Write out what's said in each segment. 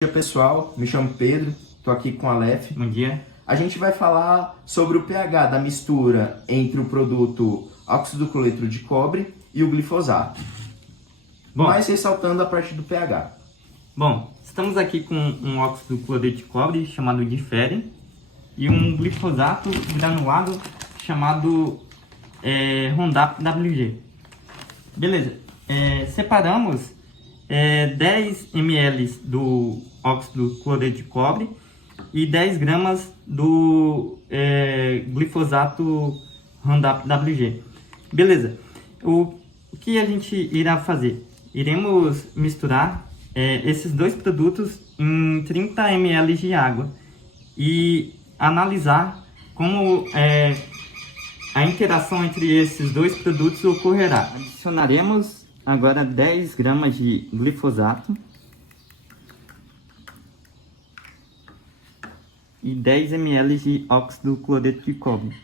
Bom dia, pessoal, me chamo Pedro, estou aqui com a Aleph. Bom dia. A gente vai falar sobre o pH da mistura entre o produto óxido do cloreto de cobre e o glifosato. Mas ressaltando a parte do pH. Bom, estamos aqui com um óxido do cloreto de cobre chamado difere e um glifosato granulado chamado Roundup WG. Beleza, separamos 10 ml do óxido do cloreto de cobre e 10 gramas do glifosato Roundup WG. Beleza, o que a gente irá fazer? Iremos misturar esses dois produtos em 30 ml de água e analisar como a interação entre esses dois produtos ocorrerá. Adicionaremos agora 10 gramas de glifosato e 10 ml de óxido do cloreto de cobre.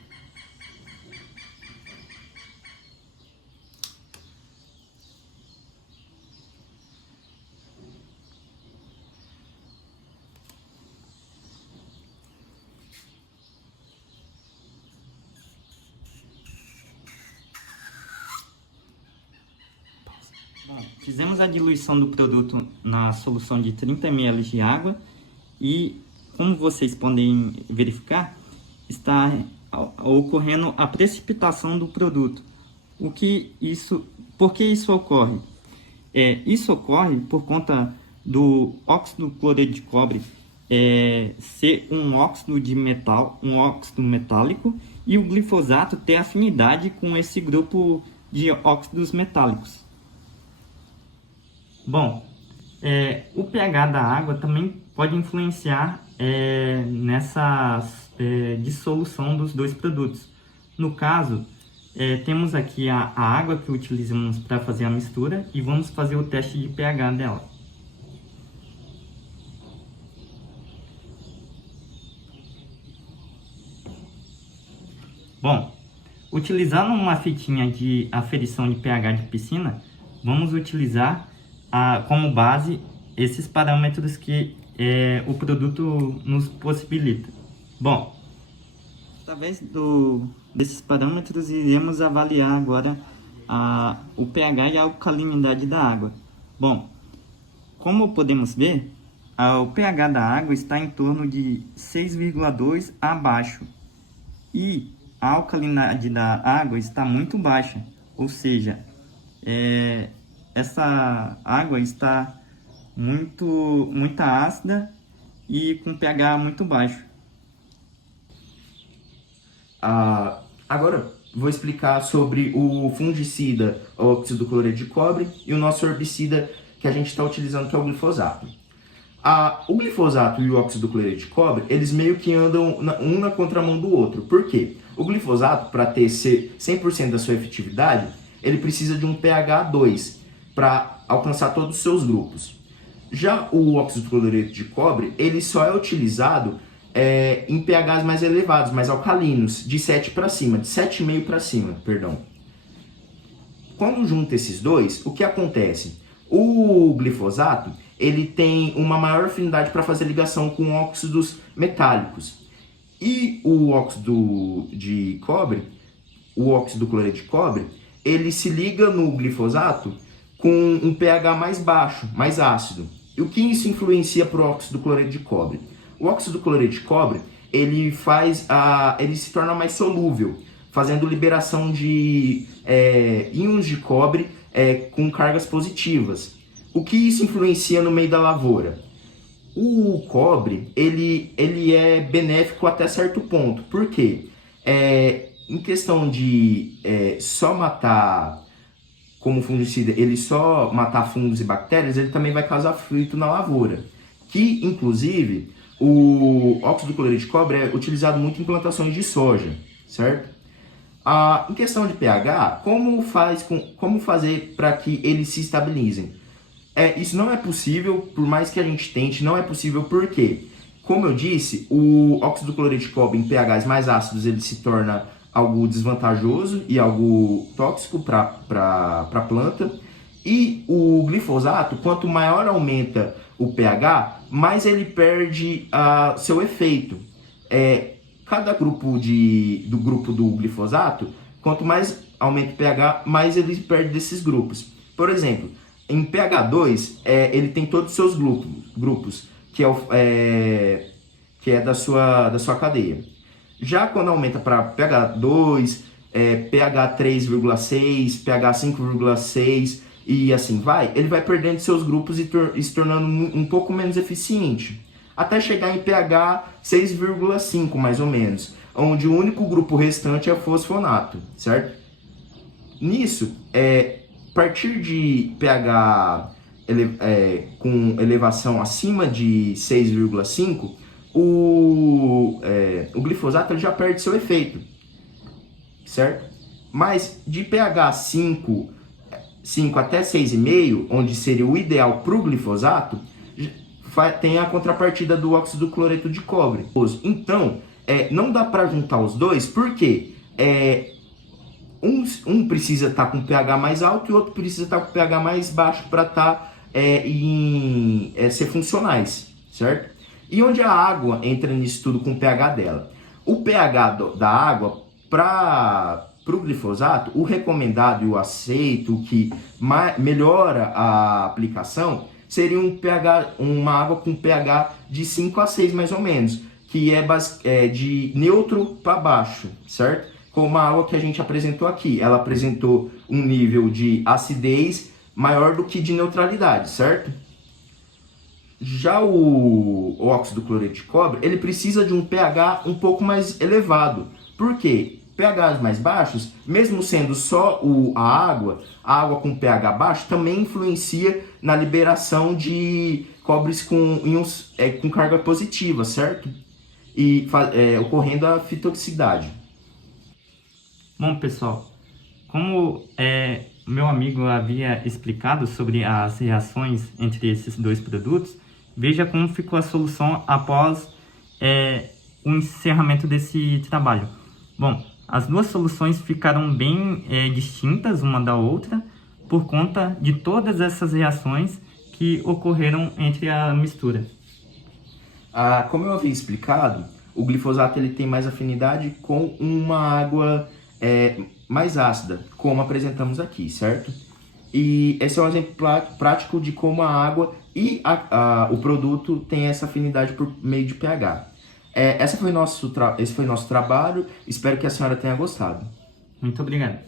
Bom, fizemos a diluição do produto na solução de 30 ml de água e, como vocês podem verificar, está ocorrendo a precipitação do produto. Por que isso ocorre? Isso ocorre por conta do óxido do cloreto de cobre ser um óxido de metal, um óxido metálico, e o glifosato ter afinidade com esse grupo de óxidos metálicos. Bom, o pH da água também pode influenciar nessa dissolução dos dois produtos. No caso, temos aqui a água que utilizamos para fazer a mistura e vamos fazer o teste de pH dela. Bom, utilizando uma fitinha de aferição de pH de piscina, vamos utilizar como base esses parâmetros que o produto nos possibilita. Bom, através desses parâmetros iremos avaliar agora o pH e a alcalinidade da água. Bom, como podemos ver, o pH da água está em torno de 6,2 abaixo e a alcalinidade da água está muito baixa, ou seja, essa água está muito ácida e com pH muito baixo. Agora vou explicar sobre o fungicida óxido do cloreto de cobre e o nosso herbicida que a gente está utilizando, que é o glifosato. O glifosato e o óxido do cloreto de cobre, eles meio que andam um na contramão do outro. Por quê? O glifosato, para ter 100% da sua efetividade, ele precisa de um pH 2 para alcançar todos os seus grupos. Já o óxido do cloreto de cobre, ele só é utilizado em pHs mais elevados, mais alcalinos, de 7 para cima, de 7,5 para cima, perdão. Quando junta esses dois, o que acontece? O glifosato, ele tem uma maior afinidade para fazer ligação com óxidos metálicos. E o óxido de cobre, o óxido do cloreto de cobre, ele se liga no glifosato com um pH mais baixo, mais ácido. E o que isso influencia para o óxido do cloreto de cobre? O óxido do cloreto de cobre, ele se torna mais solúvel, fazendo liberação de íons de cobre com cargas positivas. O que isso influencia no meio da lavoura? O cobre, ele é benéfico até certo ponto. Por quê? Em questão de só matar, como fungicida, ele só matar fungos e bactérias, ele também vai causar fruto na lavoura. Que, inclusive, o óxido do cloreto de cobre é utilizado muito em plantações de soja, certo? Em questão de pH, como fazer para que eles se estabilizem? Isso não é possível, por mais que a gente tente, não é possível porque, como eu disse, o óxido do cloreto de cobre em pHs mais ácidos ele se torna algo desvantajoso e algo tóxico para a planta. E o glifosato, quanto maior aumenta o pH, mais ele perde seu efeito. Cada grupo do grupo do glifosato, quanto mais aumenta o pH, mais ele perde desses grupos. Por exemplo, em pH 2, ele tem todos os seus grupos, que é da sua cadeia. Já quando aumenta para pH 2, pH 3,6, pH 5,6 e assim vai, ele vai perdendo seus grupos e se tornando um pouco menos eficiente, até chegar em pH 6,5 mais ou menos, onde o único grupo restante é o fosfonato, certo? Nisso, a partir de pH com elevação acima de 6,5, o glifosato ele já perde seu efeito, certo? Mas de pH 5 até 6,5, onde seria o ideal para o glifosato, tem a contrapartida do óxido cloreto de cobre. Então, não dá para juntar os dois, porque um precisa estar com pH mais alto e o outro precisa estar com pH mais baixo para ser funcionais, certo? E onde a água entra nisso tudo com o pH dela? O pH da água para o glifosato, o recomendado e o aceito, que melhora a aplicação, seria uma água com pH de 5 a 6 mais ou menos, que é de neutro para baixo, certo? Como a água que a gente apresentou aqui. Ela apresentou um nível de acidez maior do que de neutralidade, certo? Já o óxido cloreto de cobre, ele precisa de um pH um pouco mais elevado. Por quê? pHs mais baixos, mesmo sendo só a água com pH baixo também influencia na liberação de cobres com íons com carga positiva, certo? E ocorrendo a fitoxicidade. Bom, pessoal, como meu amigo havia explicado sobre as reações entre esses dois produtos, veja como ficou a solução após o encerramento desse trabalho. Bom, as duas soluções ficaram bem distintas uma da outra por conta de todas essas reações que ocorreram entre a mistura. Como eu havia explicado, o glifosato ele tem mais afinidade com uma água mais ácida, como apresentamos aqui, certo? E esse é um exemplo prático de como a água e o produto tem essa afinidade por meio de pH. Esse foi nosso trabalho, espero que a senhora tenha gostado. Muito obrigado.